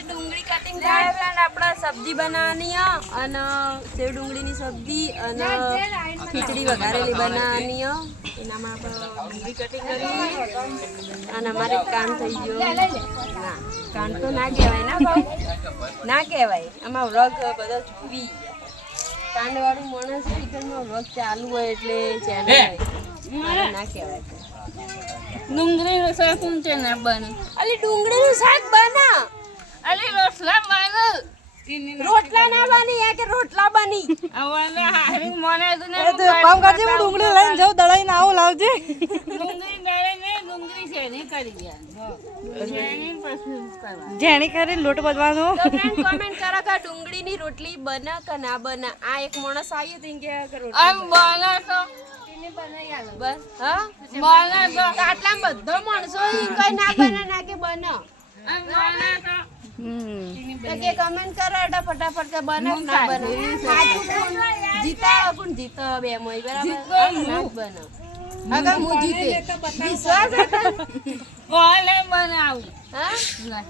ડુંગળી કટિંગ થાય આપણે સબ્જી બનાવવાની અને સેવ ડુંગળીની સબ્જી અને ખીચડી વઘારેલી બનાવવાની એનામાં આપણે ડુંગળી કટિંગ કરી અને અમારે કામ થઈ ગયો ના કામ તો ના કહેવાય ના કહેવાય આમાં વ્રગ બધા જોવી કાંડવાળું માણસ ચિકનમાં વ્રગ ચાલુ હોય એટલે ચેનલ ના કહેવાય ડુંગળીનું શાક ઊંચે ના બને અલી ડુંગળીનું શાક બના અલી રોટલા બને રોટલા ના બની કે રોટલા બની આવને હારી મને તો ને તો કામ કરજે હું ડુંગળી લઈને જાઉં દળાઈને આવું લાવજે ડુંગળી ગળે ને ડુંગળી છે ને કરી ગયા જેની પછી કરવા જેણી કરી લોટ બધવાનો તો ફ્રેન્ડ કમેન્ટ કરો કે ડુંગળીની રોટલી બને કે ના બને આ એક માણસ આવ્યો તો કે રોટલી આમ બને તો બસ હા બને તો આટલા બધો માણસો કઈ ના બને ના કે બને આમ બને તો તો કે કમેન્ટ કરો એટલે ફટાફટ કે બને કે ના બને જીતા કોણ જીતો બે મોય બરાબર ના બને અગર હું જીતે વિશ્વાસ હતો ઓલે બનાવું હા ના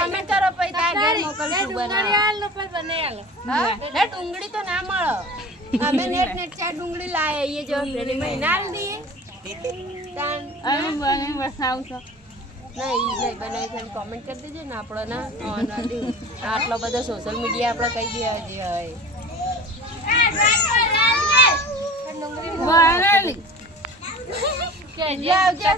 કમેન્ટ કરો પછી તાર ઘર મોકલશું બનાવ હા એ ડુંગળી તો ના મળે અમે નેટ ચાર ડુંગળી લાય એ જો મહિના આલ દઈએ તાન અમે બને બસાવું છો ના ઈ લઈ બનાવી છે કોમેન્ટ કરી દેજો ને આપણો ના આટલો બધો સોશિયલ મીડિયા આપણે કહી દેવા જે હોય બનાલી કે જે આવજે